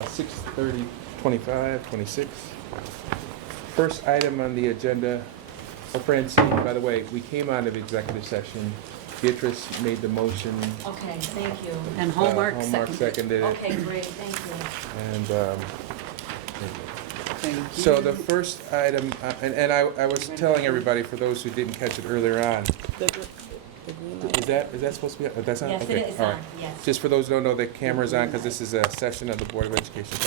6:30, 25, 26. First item on the agenda, Francine, by the way, we came out of executive session. Beatrice made the motion. Okay, thank you. And Hallmark seconded it. Okay, great, thank you. And Thank you. so the first item, and I was telling everybody, for those who didn't catch it earlier on, is that supposed to be, that's on? Yes, Okay, it is all right. on, yes. Just for those who don't know, the camera's on because this is a session of the Board of Education.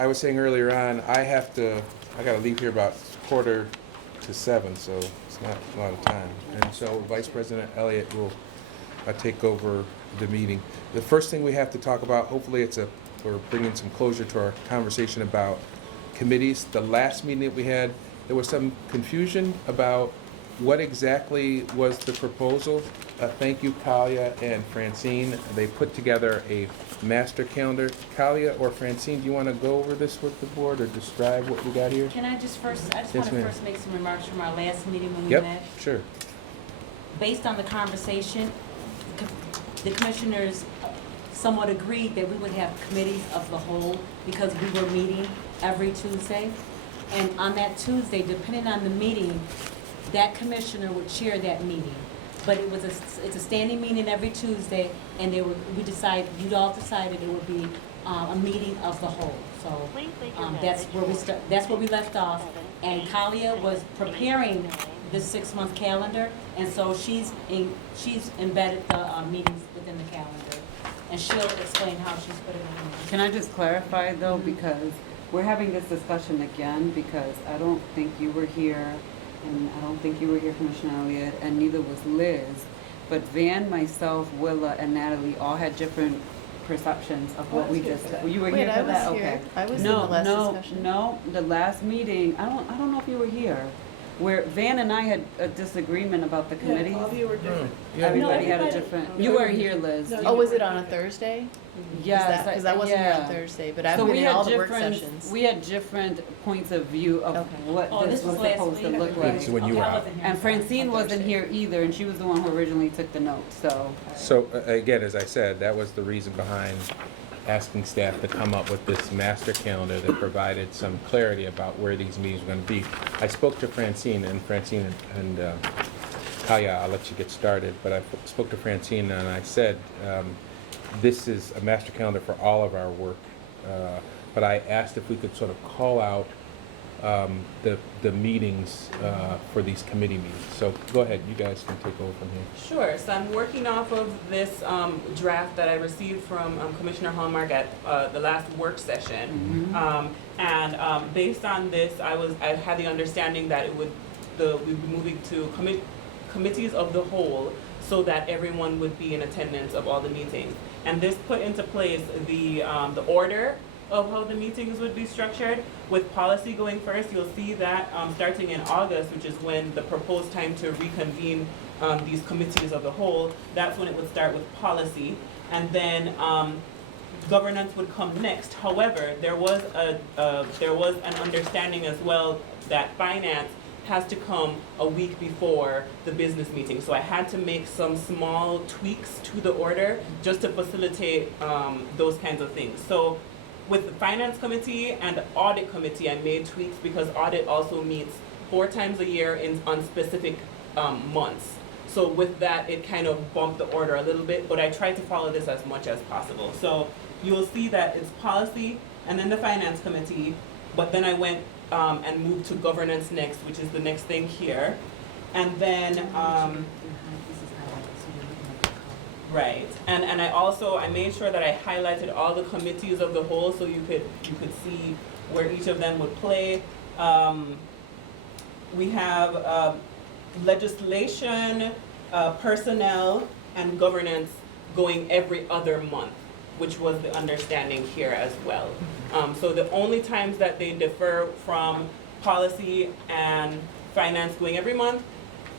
I was saying earlier on, I gotta leave here about 6:45, so it's not a lot of time. And so Vice President Elliott will take over the meeting. The first thing we have to talk about, hopefully we're bringing some closure to our conversation about committees. The last meeting that we had, there was some confusion about what exactly was the proposal. Thank you, Kalia and Francine. They put together a master calendar. Kalia or Francine, do you want to go over this with the board or describe what we got here? Can I just Yes, want to ma'am. first make some remarks from our last meeting when we Yep, met? sure. Based on the conversation, the commissioners somewhat agreed that we would have committees of the whole because we were meeting every Tuesday. And on that Tuesday, depending on the meeting, that commissioner would chair that meeting. But it's a standing meeting every Tuesday, and you'd all decided it would be a meeting of the whole. So that's where we left off. And Kalia was preparing this 6-month calendar, and so she's embedded the meetings within the calendar. And she'll explain how she's put it in. Can I just clarify though, because we're having this discussion again, because I don't think you were here, and I don't think you were here, Commissioner Elliott, and neither was Liz. But Van, myself, Willa, and Natalie all had different perceptions of what we just said. You were here for that? Okay. I was in the last discussion. No, the last meeting, I don't know if you were here, where Van and I had a disagreement about the committees. All of you were different. Everybody had a different, you weren't here, Liz. Oh, was it on a Thursday? Yes. Because I wasn't here yeah. on Thursday, but I've So been we in had all the work different, sessions. we had different points of view of Okay. what Oh, this was last supposed to week? look Yeah, like. so when you were I out. wasn't here. And Francine On wasn't Thursday. here either, and she was the one who originally took the notes, so. So again, as I said, that was the reason behind asking staff to come up with this master calendar that provided some clarity about where these meetings were going to be. I spoke to Francine and Kaya, I'll let you get started, but I spoke to Francine and I said, this is a master calendar for all of our work, but I asked if we could sort of call out the meetings for these committee meetings. So go ahead, you guys can take over from here. Sure. So I'm working off of this draft that I received from Commissioner Hallmark at the last work session. And based on this, I had the understanding that we'd be moving to committees of the whole so that everyone would be in attendance of all the meetings. And this put into place the order of how the meetings would be structured. With policy going first, you'll see that starting in August, which is when the proposed time to reconvene these committees of the whole, that's when it would start with policy. And then governance would come next. However, there was an understanding as well that finance has to come a week before the business meeting. So I had to make some small tweaks to the order just to facilitate those kinds of things. So with the finance committee and the audit committee, I made tweaks because audit also meets 4 times a year on specific months. So with that, it kind of bumped the order a little bit, but I tried to follow this as much as possible. So you'll see that it's policy and then the finance committee, but then I went and moved to governance next, which is the next thing here. And then, right, and I made sure that I highlighted all the committees of the whole so you could see where each of them would play. We have legislation, personnel, and governance going every other month, which was the understanding here as well. So the only times that they differ from policy and finance going every month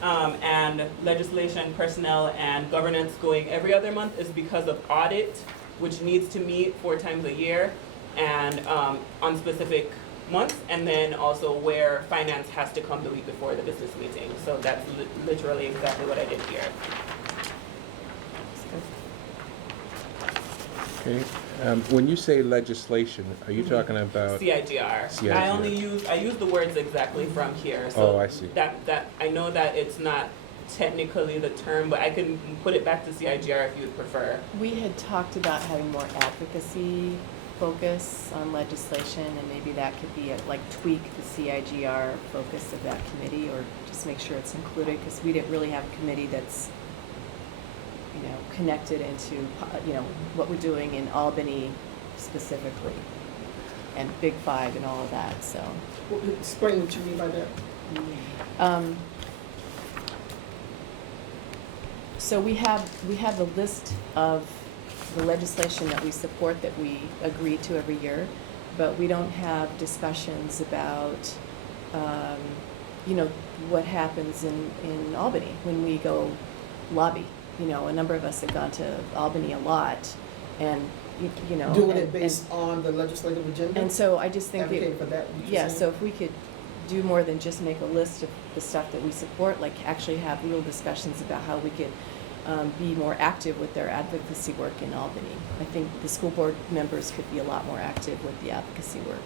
and legislation, personnel, and governance going every other month is because of audit, which needs to meet 4 times a year and on specific months, and then also where finance has to come the week before the business meeting. So that's literally exactly what I did here. Okay. When you say legislation, are you talking about? CIGR. CIGR. I use the words exactly from here. So Oh, I see. That I know that it's not technically the term, but I can put it back to CIGR if you would prefer. We had talked about having more advocacy focus on legislation, and maybe that could be like tweak the CIGR focus of that committee, or just make sure it's included, because we didn't really have a committee that's, connected into, what we're doing in Albany specifically, and Big Five and all of that, so. Well, explain what you mean by that. So we have a list of the legislation that we support that we agree to every year, but we don't have discussions about, what happens in Albany when we go lobby. A number of us have gone to Albany a lot, and, Doing it and- based on the legislative agenda? And so I just think Advocate for that, what you're yeah, saying? so if we could do more than just make a list of the stuff that we support, like actually have real discussions about how we could be more active with their advocacy work in Albany. I think the school board members could be a lot more active with the advocacy work.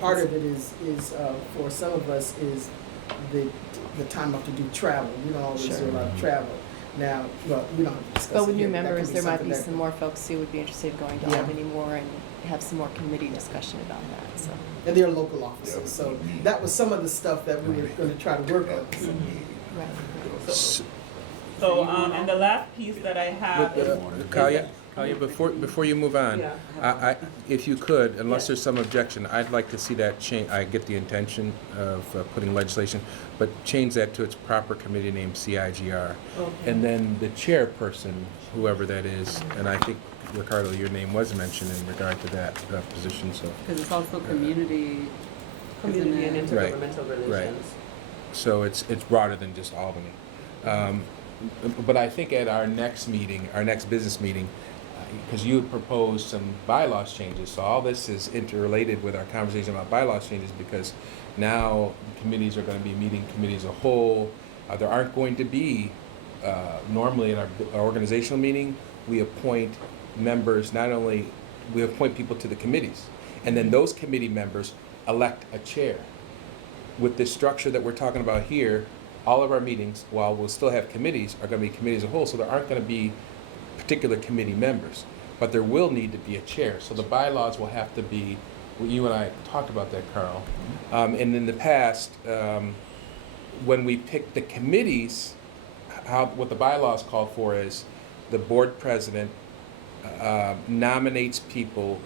Part of it is for some of us is the time off to do travel. We don't always Sure. do a lot of travel. Now, well, we don't have to discuss But it with new here, that could members, there might something be that- some more folks who would be interested in going to Yeah. Albany more and have some more committee discussion about that, so. And they're local officers, so that was some of the stuff that we were gonna try to work on. So, Right. So and the last piece that I have is Kalia, before you move on, Yeah. if you could, unless Yeah. there's some objection, I'd like to see that change. I get the intention of putting legislation, but change that to its proper committee name, CIGR. Okay. And then the chairperson, whoever that is, and I think, Ricardo, your name was mentioned in regard to that position, so. Because it's also community, community and isn't it? Right. intergovernmental Right. relations. So it's broader than just Albany. But I think at our next meeting, our next business meeting, because you had proposed some bylaws changes, so all this is interrelated with our conversation about bylaws changes, because now committees are going to be meeting committees as a whole. There aren't going to be, normally in our organizational meeting, we appoint members, we appoint people to the committees, and then those committee members elect a chair. With this structure that we're talking about here, all of our meetings, while we'll still have committees, are going to be committees as a whole, so there aren't going to be particular committee members, but there will need to be a chair. So the bylaws will have to be, well, you and I talked about that, Carl. And in the past, when we picked the committees, what the bylaws called for is the board president nominates people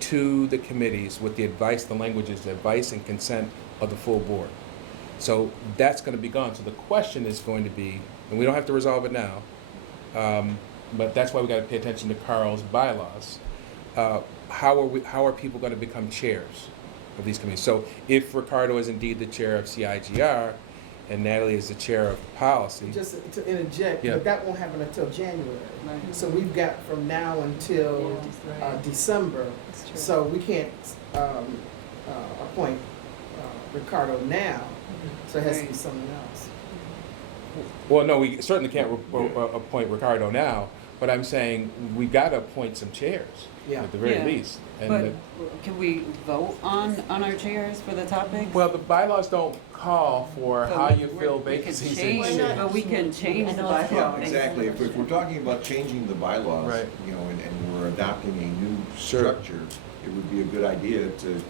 to the committees with the advice, the language is the advice and consent of the full board. So that's going to be gone. So the question is going to be, and we don't have to resolve it now, but that's why we got to pay attention to Carl's bylaws. How are people going to become chairs of these committees? So if Ricardo is indeed the chair of CIGR and Natalie is the chair of policy, Just to interject, Yeah. but that won't happen until January. Right. So we've got from now until December. That's true. So we can't appoint Ricardo now, so it has to be Right. someone else. well, no, we certainly can't appoint Ricardo now, but I'm saying we got to appoint some chairs Yeah. at the very Yeah. least. And But can we vote on our chairs for the topic? well, the bylaws don't call for So how you we- fill we can vacancies in change chairs. it, But we can change I the know it's bylaw. Exactly, if we're talking about changing the bylaws, Right. and we're adopting a new Sure. structure, it would be a good idea to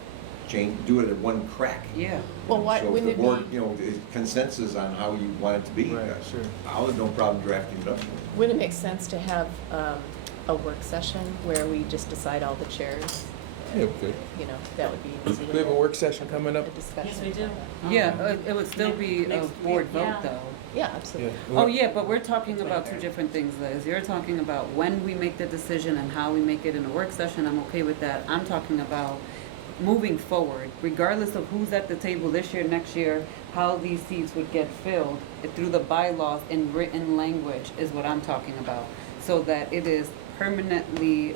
do it at one crack. Yeah. Well, why, So if wouldn't the it board, be, is consensus on how you want it to be, Right, sure. I'll have no problem drafting it up. wouldn't it make sense to have a work session where we just decide all the chairs? Yeah, good. That would be easy. We have a work session coming up. A discussion. Yes, we do. Yeah, it would still be a Next board week, vote yeah. though. Yeah, absolutely. Oh, yeah, but we're talking about two different things, Liz. You're talking about when we make the decision and how we make it in a work session. I'm okay with that. I'm talking about moving forward, regardless of who's at the table this year, next year, how these seats would get filled through the bylaws in written language is what I'm talking about. So that it is permanently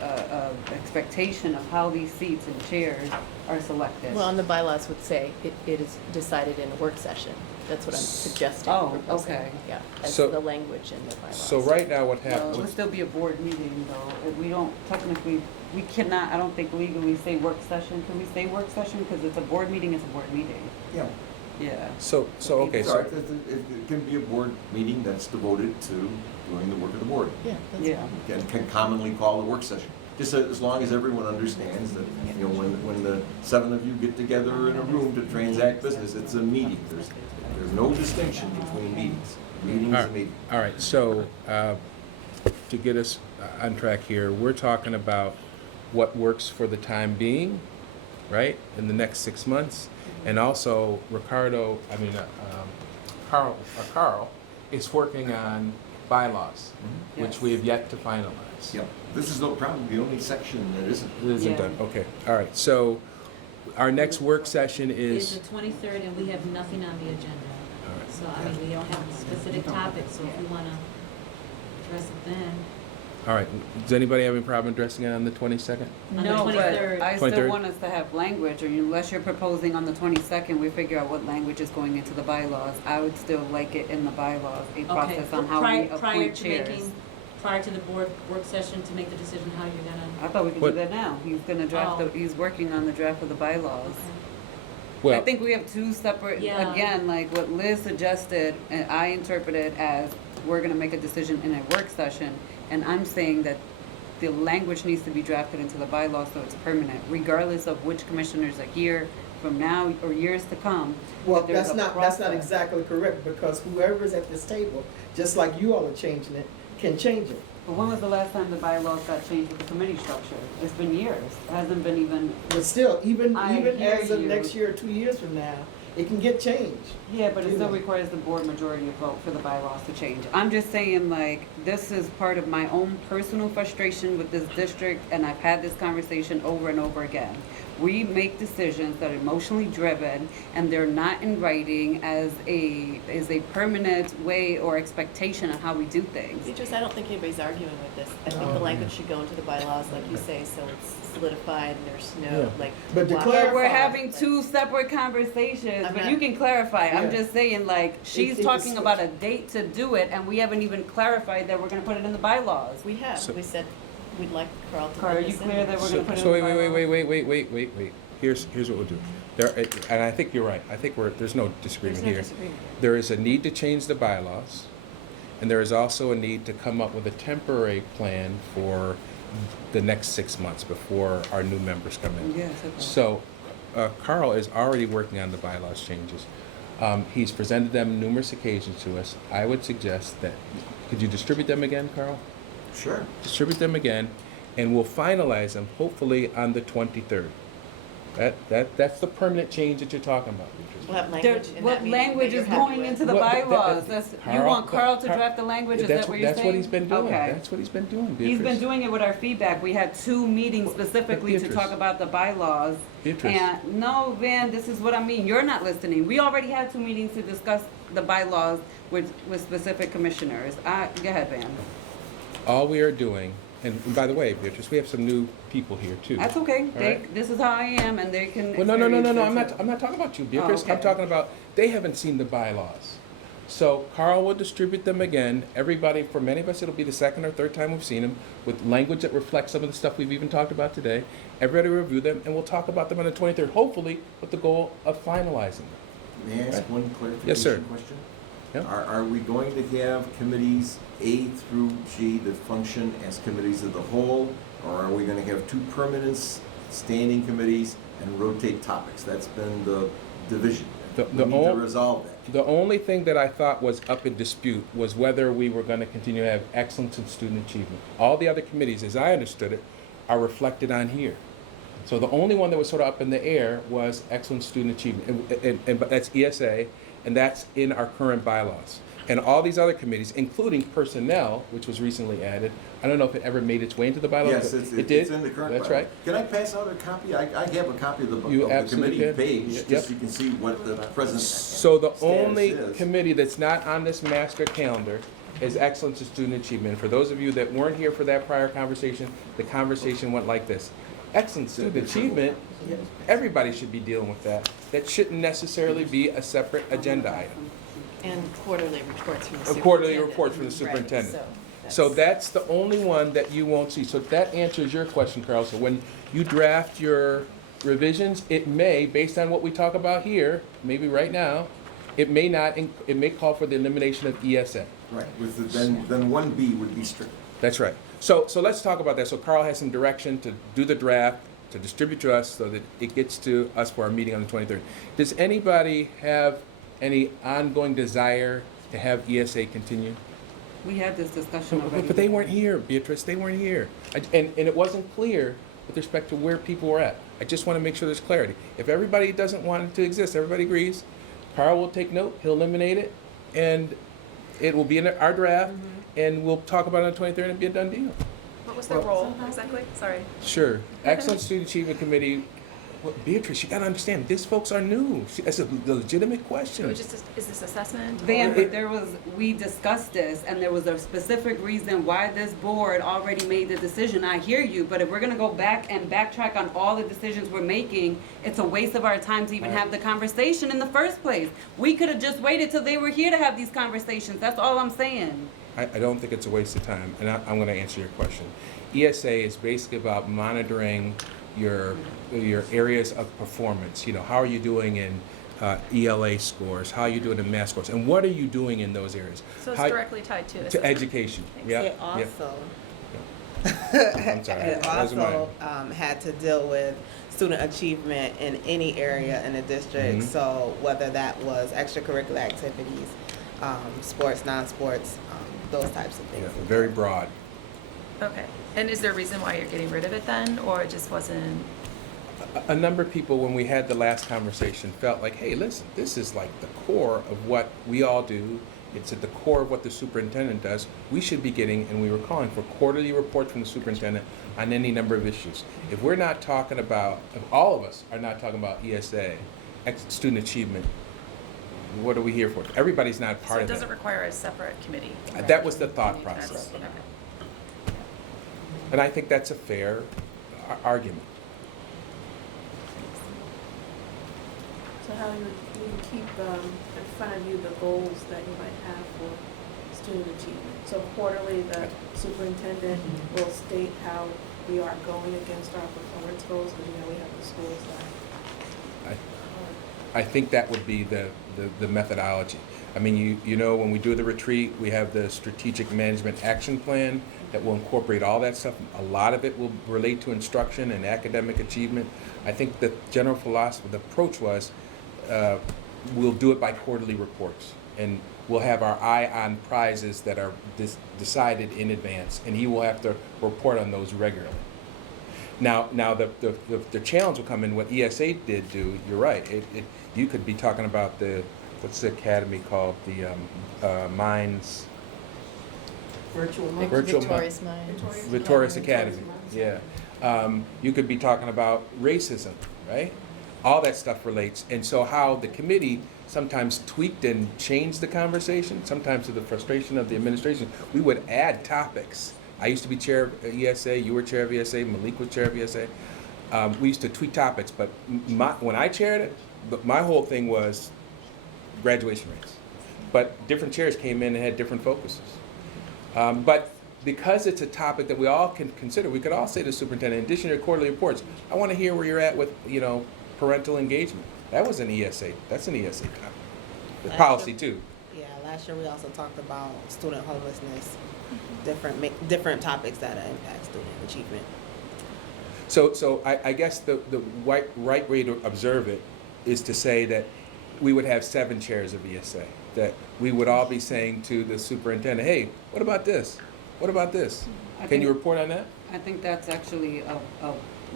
expectation of how these seats and chairs are selected. Well, and the bylaws would say it is decided in a work session. That's what I'm suggesting. Oh, proposing. okay. Yeah, that's So- the language in the bylaws. So right now what Well, it happens, would still be a board meeting though. We don't technically, we cannot, I don't think legally say work session. Can we say work session? Because it's a board meeting, it's a board meeting. Yeah. Yeah. so, okay, Sorry, so, it can be a board meeting that's devoted to doing the work of the board. Yeah, that's Yeah. fine. Can commonly call a work session. Just as long as everyone understands that, you know, when the 7 of you get together in a room to transact business, it's a meeting. There's no distinction between meetings. Meeting is a meeting. all right, so, to get us on track here, we're talking about what works for the time being, right, in the next 6 months, and also Carl is working on bylaws, which Yes. we have yet to finalize. Yeah, this is probably the only section that isn't. It isn't Yeah. done, okay, all right, so our next work session It's is, the 23rd, and we have nothing on the agenda. all right, So, I mean, we don't have a specific topic, so if you wanna address it then. all right, does anybody have any problem addressing it on the 22nd? On the No, but 23rd. I still 23rd? want us to have language, or unless you're proposing on the 22nd, we figure out what language is going into the bylaws. I would still like it in the bylaws, a Okay, process on how we prior appoint to chairs. making, prior to the board work session to make the decision how you're gonna. I thought we could What- do that now. He's gonna draft Oh. he's working on the draft of the bylaws. I Well, think we have two separate, Yeah. again, like what Liz suggested, and I interpreted as we're gonna make a decision in a work session, and I'm saying that the language needs to be drafted into the bylaws so it's permanent, regardless of which commissioners are here from now or years to come. Well, that there's that's a not process. exactly correct, because whoever's at this table, just like you all are changing it, can change it. But when was the last time the bylaws got changed with the committee structure? It's been years. It hasn't been even, But still, even I hear as of you. next year or 2 years from now, it can get changed. yeah, but it still Yeah. requires the board majority vote for the bylaws to change. I'm just saying, like, this is part of my own personal frustration with this district, and I've had this conversation over and over again. We make decisions that are emotionally driven, and they're not in writing as a permanent way or expectation of how we do things. Beatrice, I don't think anybody's arguing with this. I think the language should go into the bylaws, like you say, so it's solidified and there's no, Yeah. like. But to block- clarify- But we're having two separate conversations, I'm but not- you can clarify. I'm Yeah. just saying, like, she's If talking it's- about a date to do it, and we haven't even clarified that we're gonna put it in the bylaws. We have, So- we said we'd like Carl to. Carl, put are you this in. clear that we're so, gonna put it in so the bylaws? wait. Here's what we'll do. There, and I think you're right. I think there's no There's disagreement no here. disagreement. There is a need to change the bylaws, and there is also a need to come up with a temporary plan for the next 6 months before our new members come in. Yes, okay. So, Carl is already working on the bylaws changes. He's presented them numerous occasions to us. I would suggest that, could you distribute them again, Carl? Sure. Distribute them again, and we'll finalize them hopefully on the 23rd. That's the permanent change that you're talking about, Beatrice. We'll have There- language in that What meeting language that is you're happy going with. into the What- bylaws? That's, you want Carl to Carl- draft the language, is that what you're saying? That's what he's been doing. Okay. That's what he's been doing, Beatrice. He's been doing it with our feedback. We had 2 meetings specifically to Beatrice. talk about the bylaws. Beatrice. And, no, Van, this is what I mean. You're not listening. We already had 2 meetings to discuss the bylaws with specific commissioners. Go ahead, Van. All we are doing, and by the way, Beatrice, we have some new people here too. That's okay. All right. This is how I am, and they can. Well, no. experience I'm it not. too. I'm not talking about you, Beatrice. okay. I'm talking about they haven't seen the bylaws. So Carl will distribute them again. Everybody, for many of us, it'll be the second or third time we've seen them with language that reflects some of the stuff we've even talked about today. Everybody will review them, and we'll talk about them on the 23rd, hopefully with the goal of finalizing them. May I ask Right. one clarification Yes, sir. question? Yeah. Are we going to have committees A through G that function as committees of the whole? Or are we gonna have 2 permanent standing committees and rotate topics? That's been the division. The We need to ol- resolve that. The only thing that I thought was up in dispute was whether we were going to continue to have excellence in student achievement. All the other committees, as I understood it, are reflected on here. So the only one that was sort of up in the air was excellent student achievement, but that's ESA, and that's in our current bylaws. And all these other committees, including personnel, which was recently added, I don't know if it ever made its way into the bylaws. Yes, but it's it did. in the current. That's bylaw. right. Can I pass out a copy? I have a copy of the, You of the absolutely committee can. page, Yep. just so you can see what the present So the status only is. committee that's not on this master calendar is excellence in student achievement. For those of you that weren't here for that prior conversation, the conversation went like this. excellent student achievement, everybody should be dealing with that. That shouldn't necessarily be a separate agenda item. And quarterly reports from the A superintendent. quarterly report from the Right, superintendent. So that's the only one that you won't see. So that answers your question, Carl. So when you draft your revisions, it may, based on what we talk about here, maybe right now, it may not, it may call for the elimination of ESA. Right, with the, then 1B would be strict. That's right. So let's talk about that. So Carl has some direction to do the draft, to distribute to us so that it gets to us for our meeting on the 23rd. Does anybody have any ongoing desire to have ESA continue? We had this discussion already. But they weren't here, Beatrice, they weren't here. And it wasn't clear with respect to where people were at. I just want to make sure there's clarity. If everybody doesn't want it to exist, everybody agrees, Carl will take note, he'll eliminate it, and it will be in our draft, and we'll talk about it on the 23rd and it'll be a done deal. What was their role exactly? Sorry. Sure. Excellent Student Achievement Committee. Well, Beatrice, you got to understand, these folks are new. That's a legitimate question. It was just, is this assessment? Van, but we discussed this, and there was a specific reason why this board already made the decision. I hear you, but if we're gonna go back and backtrack on all the decisions we're making, it's a waste of our time to even have the conversation in the first place. We could have just waited till they were here to have these conversations. That's all I'm saying. I don't think it's a waste of time, and I'm going to answer your question. ESA is basically about monitoring your areas of performance. You know, how are you doing in ELA scores? How are you doing in math scores? And what are you doing in those areas? So it's How- directly tied to to assessment. education. Thanks. Yeah. It yeah. also, I'm sorry. it Those are also had to deal with student achievement in any area in the district. Mhm. So whether that was extracurricular activities, sports, non-sports, those types of things. Yeah, very broad. Okay. And is there a reason why you're getting rid of it then, or it just wasn't? A number of people, when we had the last conversation, felt like, hey, listen, this is like the core of what we all do. It's at the core of what the superintendent does. We should be getting, and we were calling for quarterly reports from the superintendent on any number of issues. If we're not talking about, if all of us are not talking about ESA, student achievement, what are we here for? Everybody's not So part it of doesn't that. require a separate committee? That was the thought process. Okay. And I think that's a fair argument. So how you would keep in front of you the goals that you might have for student achievement? So quarterly, the superintendent will state how we are going against our performance goals, because we have the schools that. I think that would be the methodology. I mean, you know, when we do the retreat, we have the strategic management action plan that will incorporate all that stuff. A lot of it will relate to instruction and academic achievement. I think the general philosophy, the approach was, we'll do it by quarterly reports, and we'll have our eye on prizes that are decided in advance, and he will have to report on those regularly. Now the challenge will come in what ESA did do. You're right. You could be talking about what's the academy called? The Minds. Virtual Vic- Virtual Victorious Mind. Victorious Academy. Yeah. You could be talking about racism, right? All that stuff relates. And so how the committee sometimes tweaked and changed the conversation, sometimes to the frustration of the administration, we would add topics. I used to be chair of ESA, you were chair of ESA, Malik was chair of ESA. We used to tweak topics, but when I chaired it, my whole thing was graduation rates. But different chairs came in and had different focuses. But because it's a topic that we all can consider, we could all say to the superintendent, in addition to your quarterly reports, I want to hear where you're at with, parental engagement. That was an ESA. That's an ESA topic. The policy too. Yeah, last year we also talked about student homelessness, different topics that impact student achievement. So I guess the right way to observe it is to say that we would have 7 chairs of ESA, that we would all be saying to the superintendent, hey, what about this? What about this? Can you report on that? I think that's actually a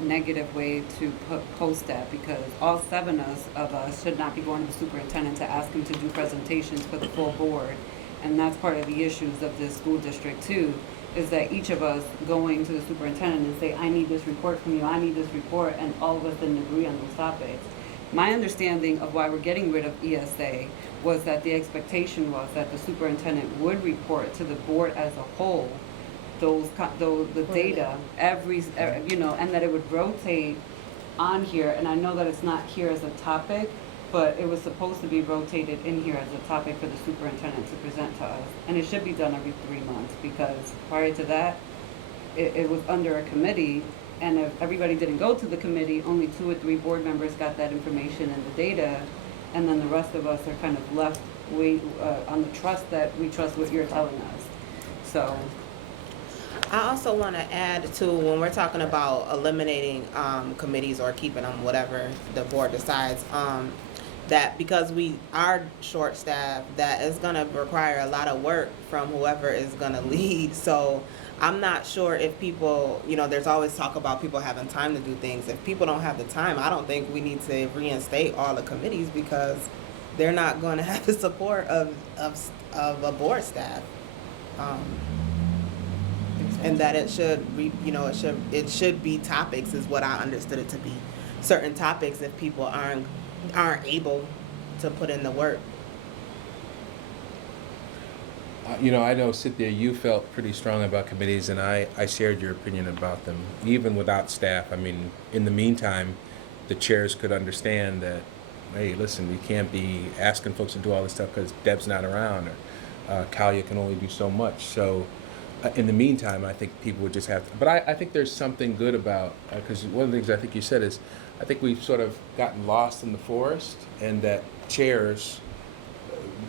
negative way to post that, because all 7 of us should not be going to the superintendent to ask him to do presentations for the full board. And that's part of the issues of this school district too, is that each of us going to the superintendent and say, I need this report from you, I need this report, and all of us didn't agree on those topics. My understanding of why we're getting rid of ESA was that the expectation was that the superintendent would report to the board as a whole the data you know, and that it would rotate on here. And I know that it's not here as a topic, but it was supposed to be rotated in here as a topic for the superintendent to present to us. And it should be done every 3 months, because prior to that, it was under a committee, and if everybody didn't go to the committee, only 2 or 3 board members got that information and the data, and then the rest of us are kind of left on the trust that we trust what you're telling us. So, I also want to add to, when we're talking about eliminating committees or keeping them, whatever the board decides, that because we are short staffed, that is going to require a lot of work from whoever is going to lead. So I'm not sure if people, you know, there's always talk about people having time to do things. If people don't have the time, I don't think we need to reinstate all the committees, because they're not going to have the support of a board staff. And that it should be, you know, it should be topics, is what I understood it to be. Certain topics, if people aren't able to put in the work. You know, I know, Cynthia, you felt pretty strong about committees, and I shared your opinion about them, even without staff. I mean, in the meantime, the chairs could understand that, hey, listen, we can't be asking folks to do all this stuff because Deb's not around, or Kalia can only do so much. So in the meantime, I think people would just have to, but I think there's something good about, because one of the things I think you said is, I think we've sort of gotten lost in the forest, and that chairs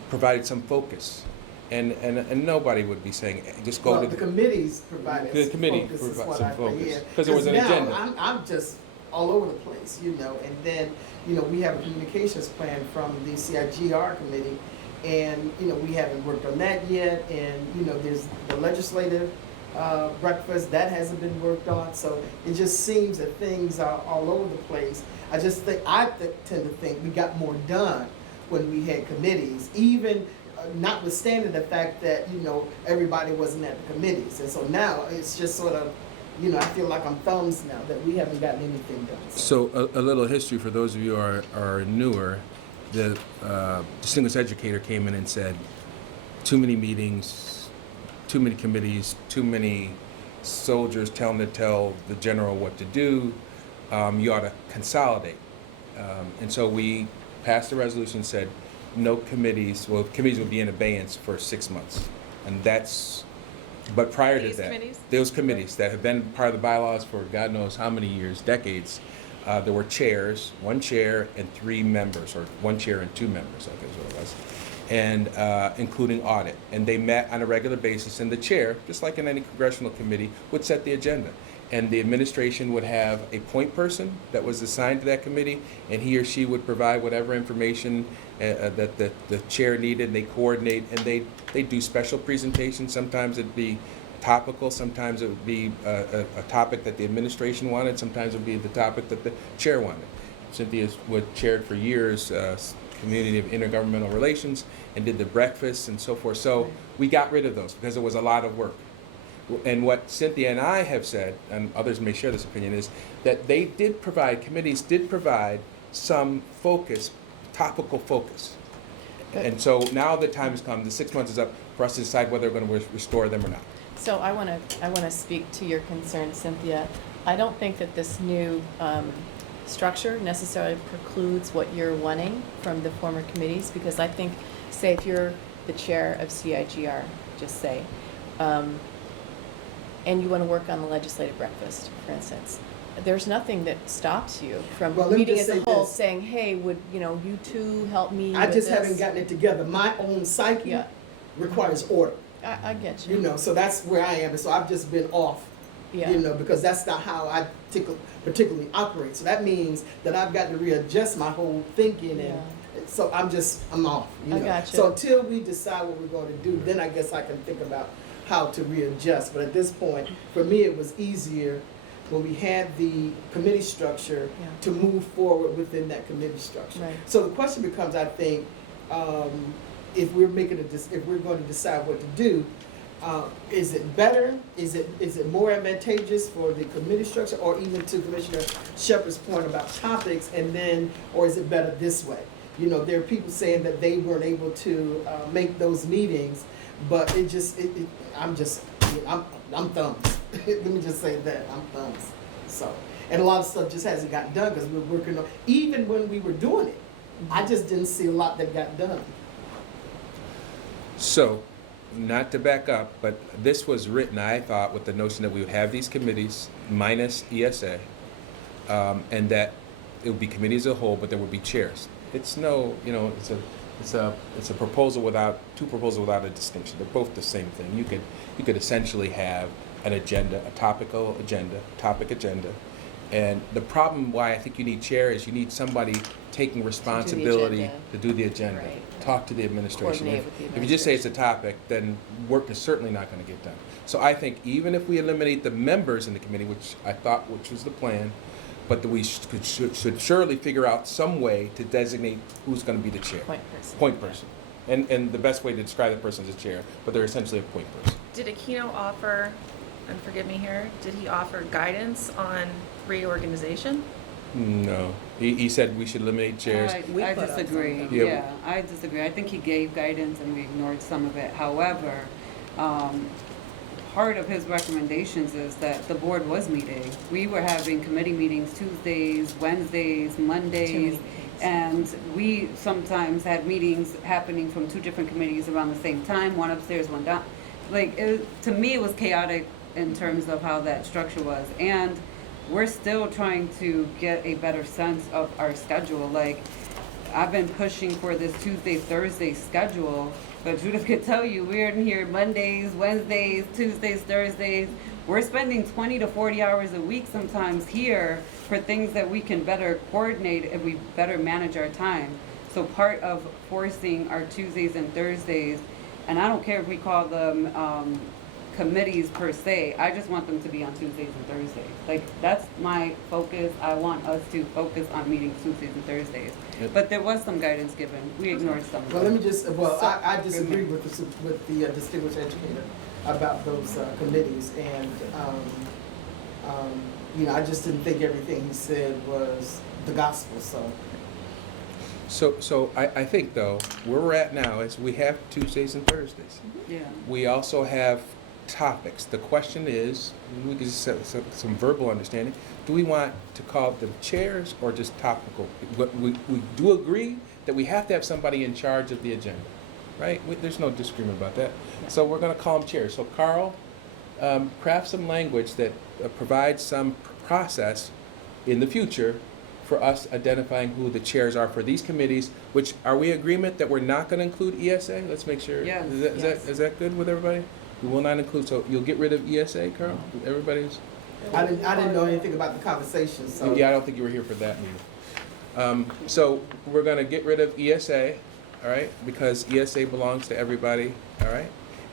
provided some focus. And nobody would be saying, just go to the committees provided the committee focus, is provide what some I focus, hear. because there was an now agenda. I'm just all over the place, you know, and then, you know, we have a communications plan from the CIGR committee, and, you know, we haven't worked on that yet, and, you know, there's the legislative breakfast, that hasn't been worked on, so it just seems that things are all over the place. I just think, tend to think we got more done when we had committees, even notwithstanding the fact that, you know, everybody wasn't at the committees. And so now it's just sort of, you know, I feel like I'm thumbs now that we haven't gotten anything done. So a little history for those of you who are newer. The distinguished educator came in and said, too many meetings, too many committees, too many soldiers telling to tell the general what to do. You ought to consolidate. And so we passed a resolution that said no committees, well, committees would be in abeyance for 6 months. And that's, but prior to that, those committees that have been part of the bylaws for God knows how many years, decades, there were chairs, 1 chair and 3 members, or 1 chair and 2 members, I guess what it was, and including audit. And they met on a regular basis, and the chair, just like in any congressional committee, would set the agenda. And the administration would have a point person that was assigned to that committee, and he or she would provide whatever information that the chair needed, and they coordinate, and they do special presentations. Sometimes it'd be topical, sometimes it would be a topic that the administration wanted, sometimes it would be the topic that the chair wanted. Cynthia chaired for years Community of Intergovernmental Relations, and did the breakfasts and so forth. So we got rid of those because it was a lot of work. And what Cynthia and I have said, and others may share this opinion, is that committees did provide some focus, topical focus. And so now the time has come, the 6 months is up for us to decide whether we're going to restore them or not. So I want to speak to your concern, Cynthia. I don't think that this new structure necessarily precludes what you're wanting from the former committees, because I think, say if you're the chair of CIGR, just say, and you want to work on the legislative breakfast, for instance, there's nothing that stops you from meeting as a whole saying, hey, would you two help me I with just this? haven't gotten it together. My own psyche requires order. I get you. You know, so that's where I am. And so I've just been off, you know, because that's not how I particularly operate. So that means that I've got to readjust my whole thinking, and so I'm off. You know? I got you. So until we decide what we're going to do, then I guess I can think about how to readjust. But at this point, for me, it was easier when we had the committee structure to move forward within that committee structure. Right. So the question becomes, I think, if we're if we're going to decide what to do, is it better? Is it more advantageous for the committee structure, or even to Commissioner Shepherd's point about topics, or is it better this way? You know, there are people saying that they weren't able to make those meetings, but I'm thumbs. Let me just say that, I'm thumbs. So, and a lot of stuff just hasn't gotten done because we're working on, even when we were doing it, I just didn't see a lot that got done. So, not to back up, but this was written, I thought, with the notion that we would have these committees minus ESA, and that it would be committees as a whole, but there would be chairs. It's no, it's a proposal without, two proposals without a distinction. They're both the same thing. You could essentially have an agenda, a topical agenda, topic agenda. And the problem why I think you need chair is you need somebody taking responsibility agenda. to do the agenda. Right. Talk to the administration. Coordinate with the If you just say it's a administration. topic, then work is certainly not going to get done. So I think even if we eliminate the members in the committee, which I thought which was the plan, but that we should surely figure out some way to designate who's going to be the chair. Point person. And the best way to describe the person is a chair, but they're essentially a point person. Did Aquino offer, and forgive me here, did he offer guidance on reorganization? No. He said we should eliminate chairs. I disagree. something. Yeah, I disagree. I think he gave guidance and we ignored some of it. However, part of his recommendations is that the board was meeting. We were having committee meetings Tuesdays, Wednesdays, Mondays, and we sometimes had meetings happening from two different committees around the same time, one upstairs, one down. Like, to me, it was chaotic in terms of how that structure was. And we're still trying to get a better sense of our schedule. Like, I've been pushing for this Tuesday, Thursday schedule, but Judith could tell you, we're in here Mondays, Wednesdays, Tuesdays, Thursdays. We're spending 20 to 40 hours a week sometimes here for things that we can better coordinate and we better manage our time. So part of forcing our Tuesdays and Thursdays, and I don't care if we call them committees per se, I just want them to be on Tuesdays and Thursdays. Like, that's my focus. I want us to focus on meeting Tuesdays and Thursdays. Yep. But there was some guidance given. We ignored some of Well, it. let me just, I disagree Good. with the distinguished educator about those committees, and, I just didn't think everything he said was the gospel, so. So I think, though, where we're at now is we have Tuesdays and Thursdays. Yeah. We also have topics. The question is, we can just set some verbal understanding, do we want to call them chairs or just topical? We do agree that we have to have somebody in charge of the agenda, right? There's no disagreement about that. So we're going to call them chairs. So Carl, craft some language that provides some process in the future for us identifying who the chairs are for these committees, which, are we agreement that we're not going to include ESA? Let's make sure. Yes. Is that good with everybody? We will not include, so you'll get rid of ESA, Carl? Everybody's? I didn't know anything about the conversation, so. Yeah, I don't think you were here for that meeting. So we're going to get rid of ESA, all right? Because ESA belongs to everybody, all right?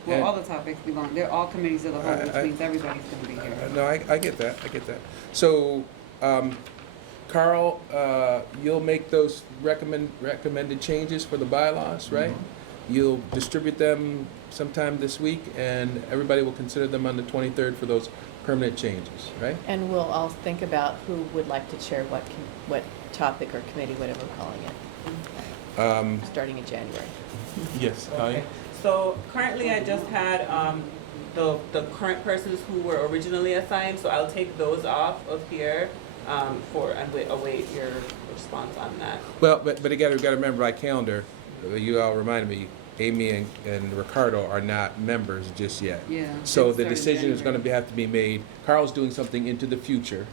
Well, And- all the topics belong, they're all committees of the whole, which I- means everybody's gonna be here. No, I get that, So, Carl, you'll make those recommended changes for the bylaws, right? You'll distribute them sometime this week, and everybody will consider them on the 23rd for those permanent changes, right? And we'll all think about who would like to chair what topic or committee, whatever we're calling it, starting in January. Yes, Colleen? Okay. So currently I just had the current persons who were originally assigned, so I'll take those off of here and await your response on that. Well, but again, we've got to remember by calendar, you all reminded me, Amy and Ricardo are not members just yet. Yeah. So it's the starting decision is going to January. have to be made. Carl's doing something into the future.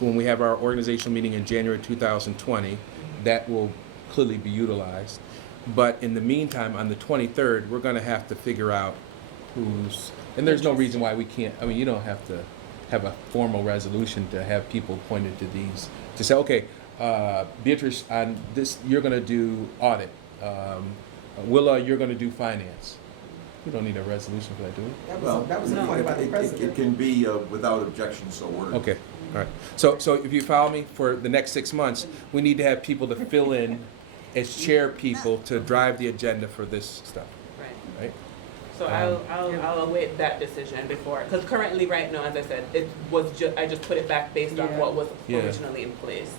When we have our organizational meeting in January 2020, that will clearly be utilized. But in the meantime, on the 23rd, we're going to have to figure out who's, and there's no reason why we can't, I mean, you don't have to have a formal resolution to have people appointed to these, to say, okay, Beatrice, on this, you're going to do audit. Willa, you're going to do finance. We don't need a resolution for that, do we? That was a point by the It president. can be without objection, so ordered. Okay, all right. So if you follow me, for the next 6 months, we need to have people to fill in as chair people to drive the agenda for this stuff, Right. right? So I'll await that decision before, because currently, right now, as I said, it was I just put it back based on Yeah. what was Yeah. originally in place.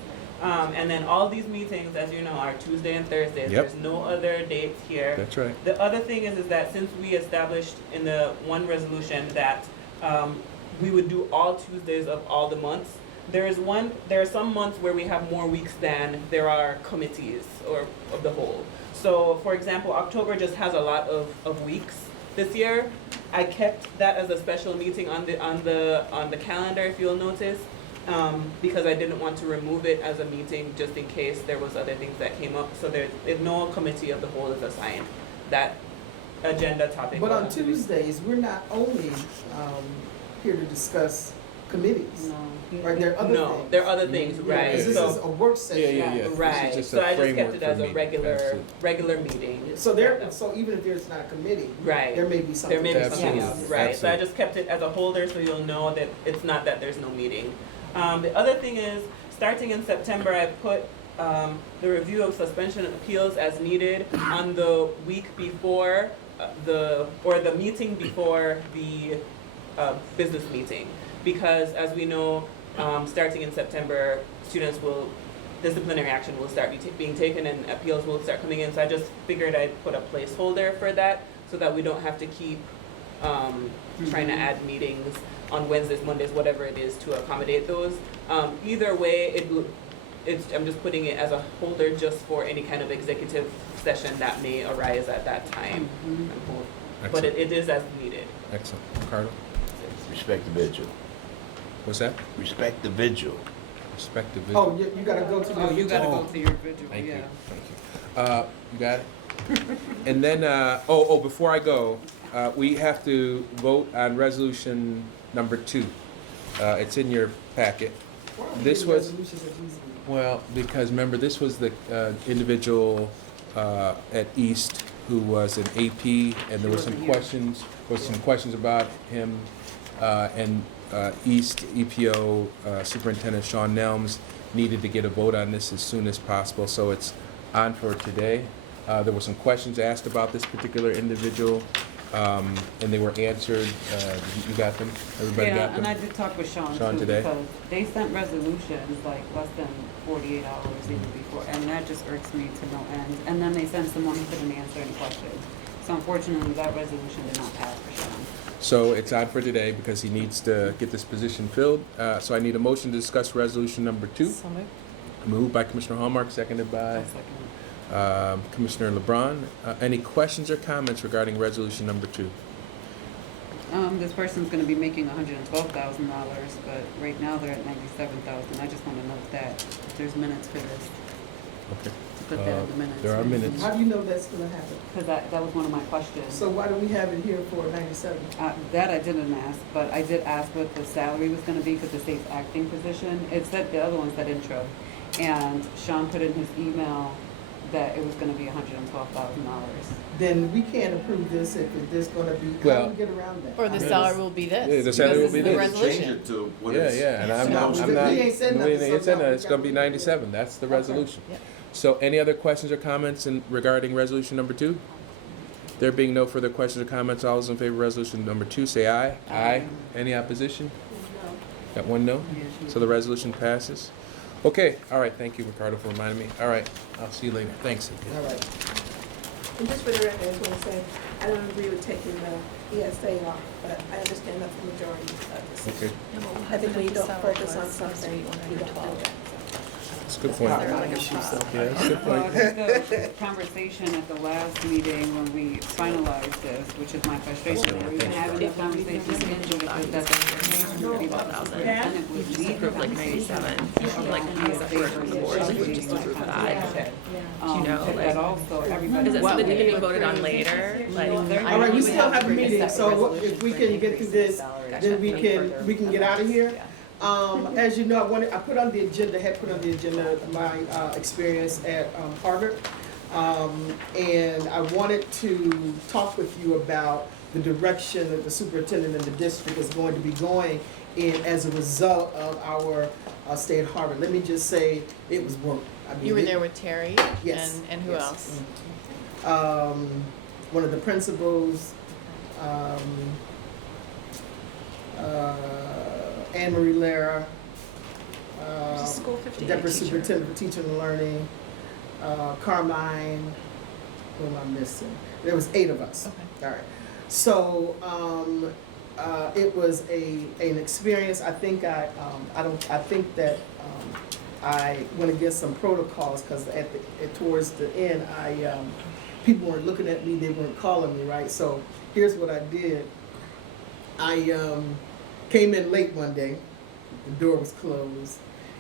And then all these meetings, as you know, are Tuesday and Thursdays. Yep. There's no other dates here. That's right. The other thing is that since we established in the one resolution that we would do all Tuesdays of all the months. There are some months where we have more weeks than there are committees or of the whole. So for example, October just has a lot of weeks this year. I kept that as a special meeting on the calendar, if you'll notice, because I didn't want to remove it as a meeting just in case there was other things that came up. So if no committee of the whole is assigned, that agenda topic. But will on have to be- Tuesdays, we're not only here to discuss committees. Right, there are other No, things. there are other things, Yeah, right? 'cause this So is a work session. Yeah. This is right. just So a I just kept framework it for as a meeting. regular Absolutely. meeting. So even if there's not a committee, Right. there may be something. There may be else. something Absolutely. else, right? So I Absolutely. just kept it as a holder so you'll know that it's not that there's no meeting. The other thing is, starting in September, I put the review of suspension appeals as needed on the week before the meeting before the business meeting. Because as we know, starting in September, disciplinary action will start being taken and appeals will start coming in. So I just figured I'd put a placeholder for that so that we don't have to keep trying to add meetings on Wednesdays, Mondays, whatever it is to accommodate those. Either way, I'm just putting it as a holder just for any kind of executive session that may arise at that time. But Excellent. it is as needed. Excellent. Ricardo? Respect the vigil. What's that? Respect the vigil. Respect the Oh, vision. you gotta go to the. Oh, you gotta Oh. go to your vigil, Thank yeah. you. Thank you. You got it? And then, before I go, we have to vote on resolution number 2. It's in your packet. Why don't we This do was- resolutions as easy? Well, because remember, this was the individual at East who was an AP, and there were some questions about him, and East EPO Superintendent Sean Nelms needed to get a vote on this as soon as possible, so it's on for today. There were some questions asked about this particular individual, and they were answered. You got them? Everybody got Yeah, them? and I did talk with Sean Sean too, today? because they sent resolutions like less than 48 hours even before, and that just irks me to no end. And then they sent someone who couldn't answer any questions. So unfortunately, that resolution did not pass for Sean. So it's on for today because he needs to get this position filled. So I need a motion to discuss resolution number 2. So moved. Moved by Commissioner Hallmark, seconded by I'll second it. Commissioner LeBron. Any questions or comments regarding resolution number 2? This person's gonna be making $112,000, but right now they're at $97,000. I just wanna note that, if there's minutes for this, Okay. to put that in the minutes. There are minutes. How do you know that's gonna happen? Because that was one of my questions. So why do we have it here for 97? That I didn't ask, but I did ask what the salary was gonna be, because it states acting position. It said, the other one said intro. And Sean put in his email that it was gonna be $112,000. Then we can't approve this if it's gonna be, how Well- do we get around that? Or the salary will be this. Yeah, the salary because will be this is the this. resolution. Change it to what Yeah, it's. yeah, and I'm No, not, we I'm not. ain't said nothing, It's so in no, there. we It's gonna be gotta- 97. That's the Okay. resolution. Yep. So any other questions or comments regarding resolution number 2? There being no further questions or comments, all those in favor of resolution number 2, say aye. Aye. Any opposition? No. Got one no? Yeah, she- So the resolution passes. Okay, all right, thank you, Ricardo, for reminding me. All right, I'll see you later. Thanks. All right. And just for the record, I just want to say, I don't agree with taking the ESA off, but I understand that's the majority of this. Okay, I think when you don't focus on something, you don't do it. that's a good point. Is there like a Yeah, that's a good Well, point. the conversation at the last meeting when we finalized this, which is my frustration, that we've been having these conversations again, because that's the superintendent would lead the Approved like conversation 97, around like ESA versus board, like we ESG just approved that. Um, You know, but like- also everybody. Is it what something that we can be voted on approved- later? Like, All right, we still have a meeting, so if we can get through this, then we can get out of here. As you know, I put on the agenda my experience at Harvard. And I wanted to talk with you about the direction that the superintendent and the district is going to be going in as a result of our stay at Harvard. Let me just say, it was work. I mean, You were it- there with Terry? Yes, And who yes. else? One of the principals, Anne Marie Lara, School 58 Deputy teacher. Superintendent for Teaching and Learning, Carmine, who am I missing? There was 8 of us. Okay. All right. So, it was an experience. I think I think that I went against some protocols because towards the end, people weren't looking at me, they weren't calling me, right? So here's what I did. I came in late one day, the door was closed,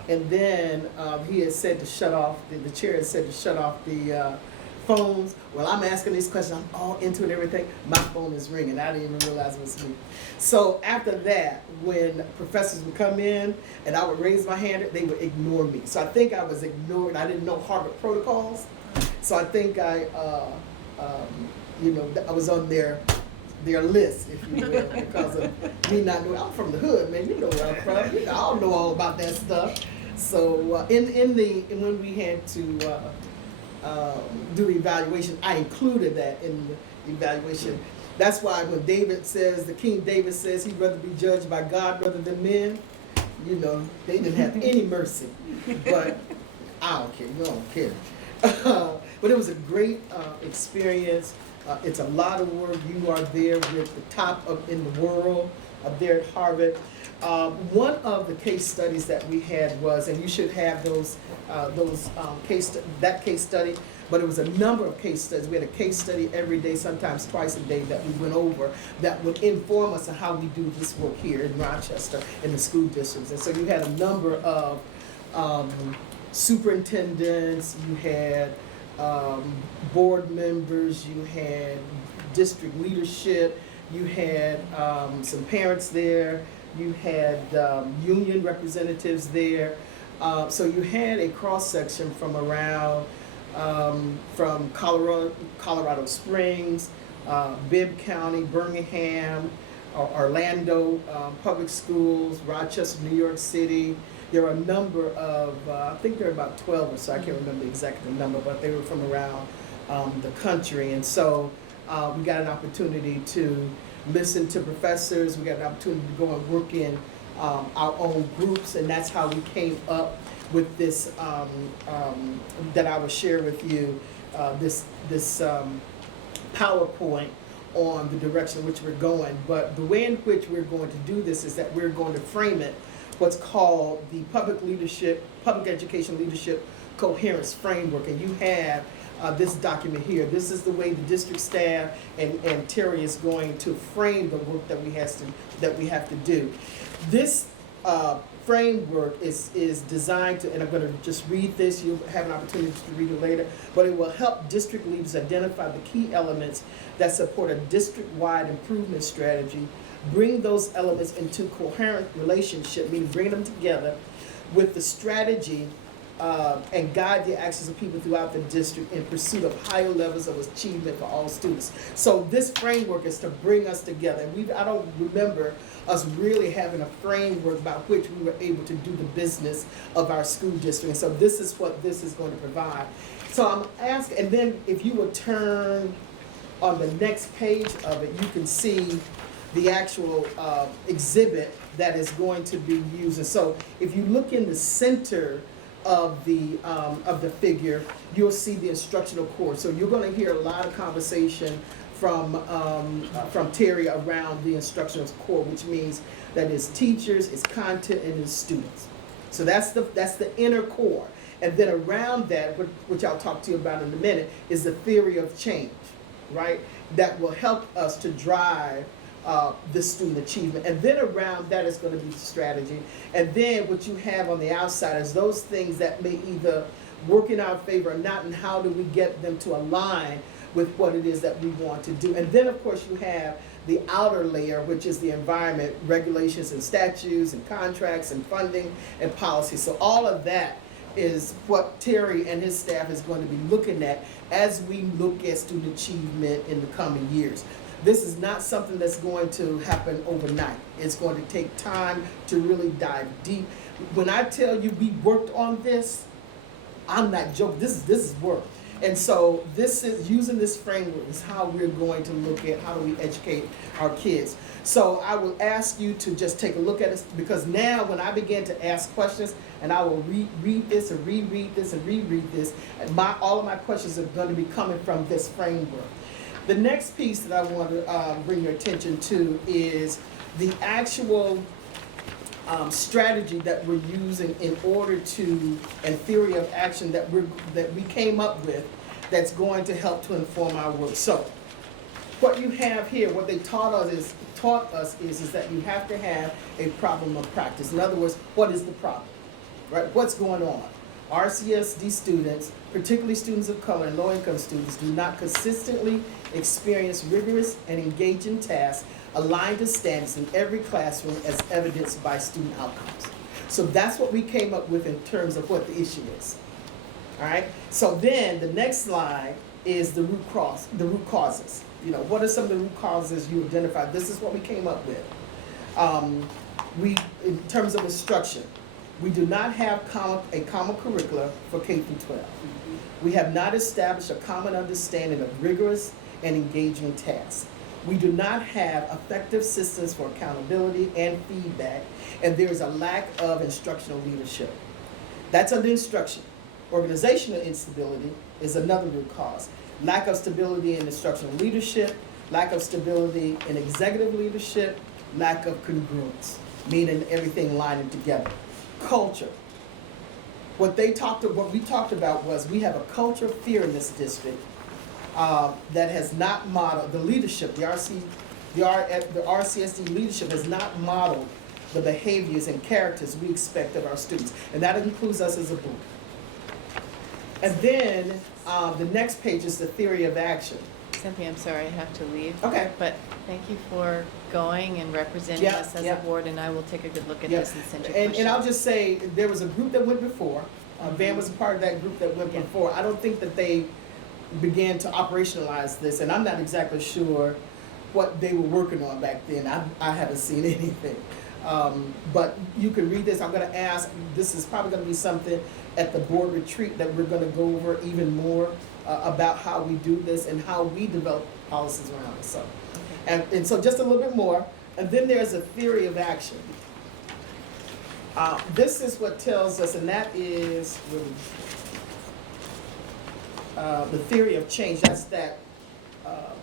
and then he had said to shut off, the chair had said to shut off the phones. Well, I'm asking these questions, I'm all into it and everything, my phone is ringing, I didn't even realize it was me. So after that, when professors would come in and I would raise my hand, they would ignore me. So I think I was ignored, I didn't know Harvard protocols, so I think I was on their list, if you will, because of me not knowing. I'm from the hood, man. You know where I'm from. I don't know all about that stuff. So when we had to do the evaluation, I included that in the evaluation. That's why when the King David says he'd rather be judged by God rather than men, they didn't have any mercy. But I don't care. You don't care. But it was a great experience. It's a lot of work. You are there with the top in the world up there at Harvard. One of the case studies that we had was, and you should have that case study, but it was a number of case studies. We had a case study every day, sometimes twice a day, that we went over that would inform us on how we do this work here in Rochester in the school districts. And so you had a number of superintendents, you had board members, you had district leadership, you had some parents there, you had union representatives there. So you had a cross-section from around, from Colorado Springs, Bibb County, Birmingham, Orlando Public Schools, Rochester, New York City. There were a number of, I think there were about 12 or so, I can't remember exactly the number, but they were from around the country. And so we got an opportunity to listen to professors, we got an opportunity to go and work in our own groups, and that's how we came up with this, that I will share with you, this PowerPoint on the direction in which we're going. But the way in which we're going to do this is that we're going to frame it what's called the Public Education Leadership Coherence Framework. And you have this document here. This is the way the district staff and Terry is going to frame the work that we have to do. This framework is designed to, and I'm going to just read this, you'll have an opportunity to read it later, but it will help district leaders identify the key elements that support a district-wide improvement strategy, bring those elements into coherent relationship, meaning bring them together with the strategy and guide the actions of people throughout the district in pursuit of higher levels of achievement for all students. So this framework is to bring us together. And I don't remember us really having a framework by which we were able to do the business of our school district. And so this is what this is going to provide. So I'm asking, and then if you would turn on the next page of it, you can see the actual exhibit that is going to be used. And so if you look in the center of the figure, you'll see the instructional core. So you're going to hear a lot of conversation from Terry around the instructional core, which means that it's teachers, it's content, and it's students. So that's the inner core. And then around that, which I'll talk to you about in a minute, is the theory of change, right? That will help us to drive the student achievement. And then around that is going to be strategy. And then what you have on the outside is those things that may either work in our favor or not, and how do we get them to align with what it is that we want to do. And then of course you have the outer layer, which is the environment, regulations and statutes and contracts and funding and policy. So all of that is what Terry and his staff is going to be looking at as we look at student achievement in the coming years. This is not something that's going to happen overnight. It's going to take time to really dive deep. When I tell you we worked on this, I'm not joking. This is work. And so this is using this framework is how we're going to look at how do we educate our kids. So I will ask you to just take a look at it, because now when I begin to ask questions, and I will read this and reread this and reread this, and all of my questions are going to be coming from this framework. The next piece that I want to bring your attention to is The actual strategy that we're using in order to, and theory of action that we came up with, that's going to help to inform our work. So, what you have here, what they taught us is that you have to have a problem of practice. In other words, what is the problem, right? What's going on? RCSD students, particularly students of color and low-income students, do not consistently experience rigorous and engaging tasks aligned to standards in every classroom as evidenced by student outcomes. So that's what we came up with in terms of what the issue is. All right? So then the next slide is the root causes. You know, what are some of the root causes you identified? This is what we came up with. In terms of instruction, we do not have a common curricula for K through 12. We have not established a common understanding of rigorous and engaging tasks. We do not have effective systems for accountability and feedback, and there is a lack of instructional leadership. That's under instruction. Organizational instability is another root cause. Lack of stability in instructional leadership, lack of stability in executive leadership, lack of congruence, meaning everything lining together. Culture. What we talked about was we have a culture of fear in this district that has not modeled the leadership. The RCSD leadership has not modeled the behaviors and characters we expect of our students, and that includes us as a board. And then the next page is the theory of action. Cynthia, I'm sorry, I have to leave. Okay. But thank you for going and representing Yeah, us as yeah. a board, and I will take a good look at Yeah. this and send you questions. And I'll just say, there was a group that went before. Van was a part of that group that went Yeah. before. I don't think that they began to operationalize this, and I'm not exactly sure what they were working on back then. I haven't seen anything. But you can read this. I'm going to ask, this is probably going to be something at the board retreat that we're going to go over even more about how we do this and how we develop policies around it. So, and so just a little bit more. And then there's a theory of action. This is what tells us, and that is really, the theory of change. That's that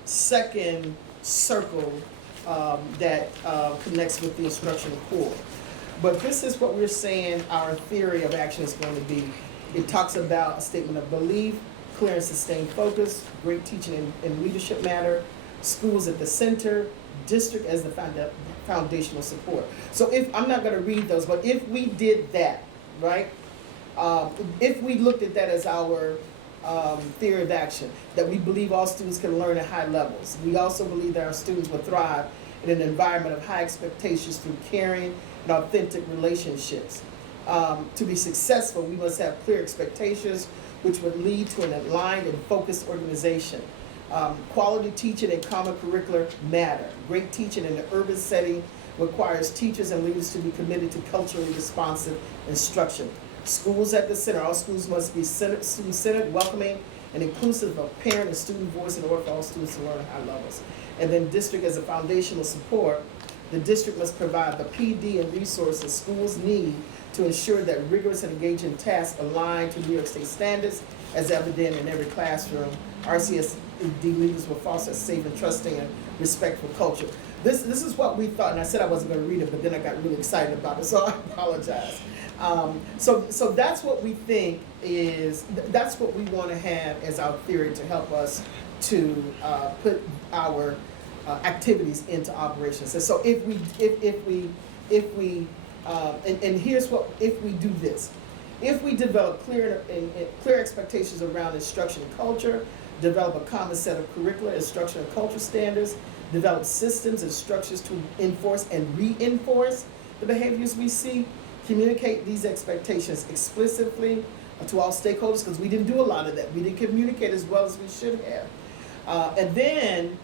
second circle that connects with the instructional core. But this is what we're saying our theory of action is going to be. It talks about a statement of belief, clear and sustained focus, great teaching and leadership matter, schools at the center, district as the foundational support. So I'm not going to read those, but if we did that, right? If we looked at that as our theory of action, that we believe all students can learn at high levels. We also believe that our students will thrive in an environment of high expectations through caring and authentic relationships. To be successful, we must have clear expectations, which would lead to an aligned and focused organization. Quality teaching and common curricular matter. Great teaching in an urban setting requires teachers and leaders to be committed to culturally responsive instruction. Schools at the center. All schools must be student-centered, welcoming, and inclusive of parent and student voice in order for all students to learn at high levels. And then district as a foundational support. The district must provide the PD and resources schools need to ensure that rigorous and engaging tasks align to New York State standards as evident in every classroom. RCSD leaders will foster a safe and trusting and respectful culture. This is what we thought, and I said I wasn't going to read it, but then I got really excited about it, so I apologize. So that's what we think is, that's what we want to have as our theory to help us to put our activities into operations. And so if we and here's what, if we do this, if we develop clear expectations around instruction and culture, develop a common set of curricular, instruction, and culture standards, develop systems and structures to enforce and reinforce the behaviors we see, communicate these expectations explicitly to all stakeholders, because we didn't do a lot of that. We didn't communicate as well as we should have. And then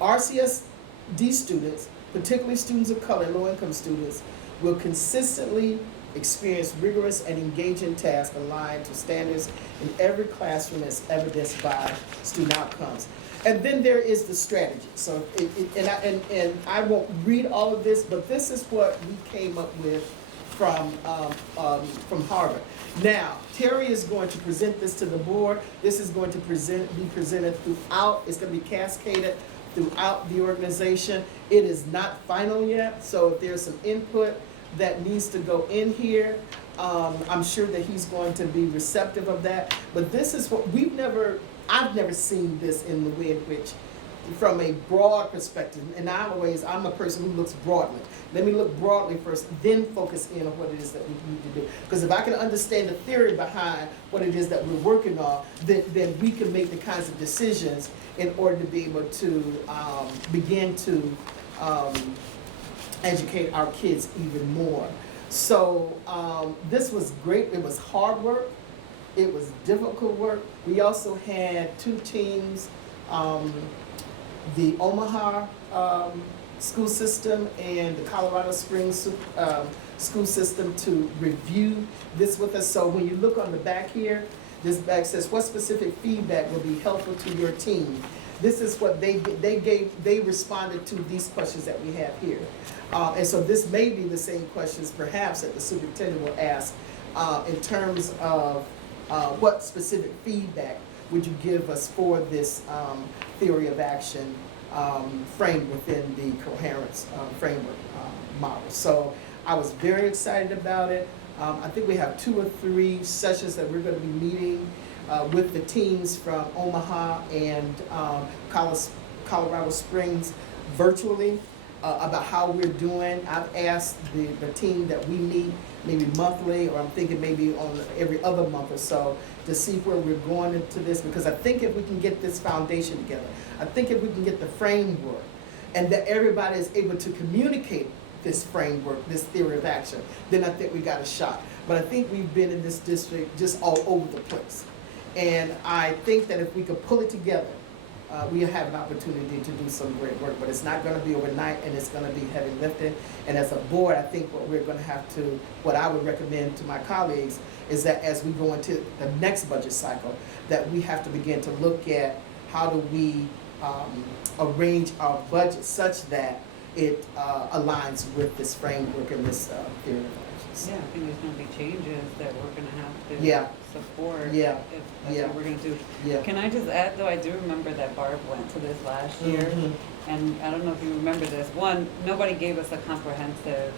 RCSD students, particularly students of color and low-income students, will consistently experience rigorous and engaging tasks aligned to standards in every classroom as evidenced by student outcomes. And then there is the strategy. So, I won't read all of this, but this is what we came up with from Harvard. Now, Terry is going to present this to the board. This is going to be presented throughout. It's going to be cascaded throughout the organization. It is not final yet, so if there's some input that needs to go in here, I'm sure that he's going to be receptive of that. But this is what I've never seen this in the way in which, from a broad perspective, and I'm a person who looks broadly. Let me look broadly first, then focus in on what it is that we need to do. Because if I can understand the theory behind what it is that we're working on, then we can make the kinds of decisions in order to be able to begin to educate our kids even more. So this was great. It was hard work. It was difficult work. We also had 2 teams, the Omaha school system and the Colorado Springs school system, to review this with us. So when you look on the back here, this back says, what specific feedback will be helpful to your team? This is what they responded to these questions that we have here. And so this may be the same questions perhaps that the superintendent will ask in terms of what specific feedback would you give us for this theory of action framed within the coherence framework model. So I was very excited about it. I think we have 2 or 3 sessions that we're going to be meeting with the teams from Omaha and Colorado Springs virtually about how we're doing. I've asked the team that we meet maybe monthly, or I'm thinking maybe on every other month or so, to see where we're going into this, because I think if we can get this foundation together, I think if we can get the framework and that everybody is able to communicate this framework, this theory of action, then I think we got a shot. But I think we've been in this district just all over the place. And I think that if we could pull it together, we have an opportunity to do some great work, but it's not going to be overnight, and it's going to be heavy lifting. And as a board, I think what I would recommend to my colleagues is that as we go into the next budget cycle, that we have to begin to look at how do we arrange our budget such that it aligns with this framework and this theory of actions. Yeah, I think there's gonna be changes that we're gonna have to Yeah. support. Yeah. If that's Yeah. what we're gonna do. Yeah. Can I just add though, I do remember that Barb went to this last year, Mhm. and I don't know if you remember this. One, nobody gave us a comprehensive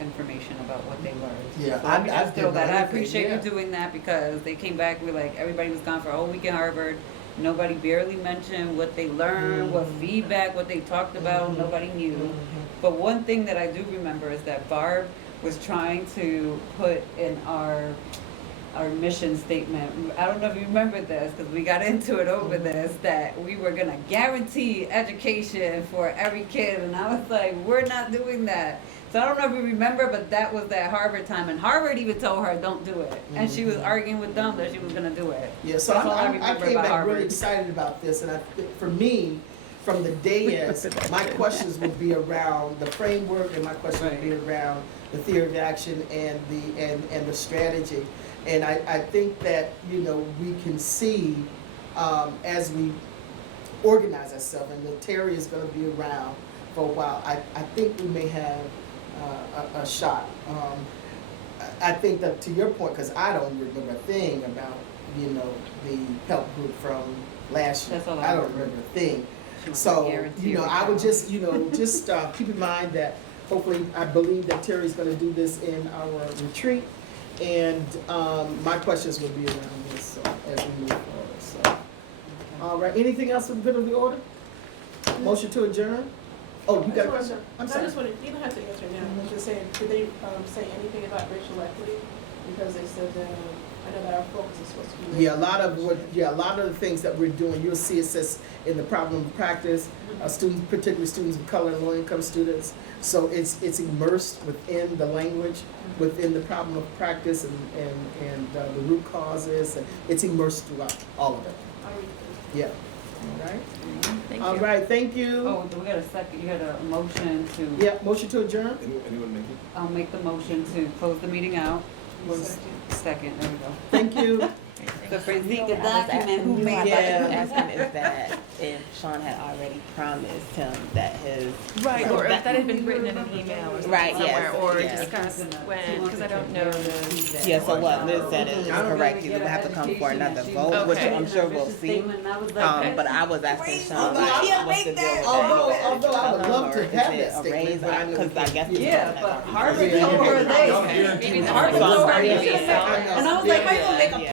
information about what they learned. Yeah, So let me I just did throw that. I everything, appreciate yeah. you doing that, because they came back, we're like, everybody was gone for a whole week in Harvard. Nobody barely mentioned what they learned, what feedback, what they talked about, nobody knew. But one thing that I do remember is that Barb was trying to put in our mission statement, I don't know if you remember this, because we got into it over this, that we were gonna guarantee education for every kid, and I was like, we're not doing that. So I don't know if you remember, but that was that Harvard time, and Harvard even told her, don't do it. And she was arguing with them that she was gonna do it. Yeah, so That's all I remember came about back Harvard. really excited about this, and I think for me, from the dais, my questions would be around the framework, and my questions would be around the theory of action and the strategy. And I think that, you know, we can see as we organize ourselves, and that Terry is going to be around for a while, I think we may have a shot. I think that, to your point, because I don't remember a thing about, you know, the help group from last year. That's all I I don't remember. remember a thing. She wants So, to guarantee you know, it. I would just, you know, just keep in mind that hopefully, I believe that Terry's going to do this in our retreat. And my questions will be around this as we move forward. So, all right. Anything else for the good of the order? Motion to adjourn? Oh, you got a question? I'm I sorry. just wanted, you don't have to answer now, I'm just saying, did they say anything about racial equity? Because they said that, I know that our focus is supposed to be. Yeah, a lot of the things that we're doing, you'll see it says in the problem of practice, students, particularly students of color and low-income students. So it's immersed within the language, within the problem of practice and the root causes, and it's immersed throughout all of it. I'll read it. Yeah. All right. Thank All you. right. Thank you. Oh, we got a second, you got a motion to. Yeah. Motion to adjourn. Anyone make it? I'll make the motion to close the meeting out. Second. Second, there we go. Thank you. So Francine, the I was asking document, who you, made I that? was asking is that if Sean had already promised him that his. Right, or if that had been written in an email or something Right, somewhere, yes, or yes. discussed when, because I don't know the. Yeah, so what Liz said is correct, you would have to come for another vote, which Okay. I'm sure we'll see. But I was asking Sean, like, what's the deal with that? Although I would Tell him, love to or is have it that a statement, raise? but I know. Because I guess. Yeah, but Harvard Yeah, told her yeah. they. Maybe that's Harvard what told her Harvard you is. should have. And I was like, how you gonna make a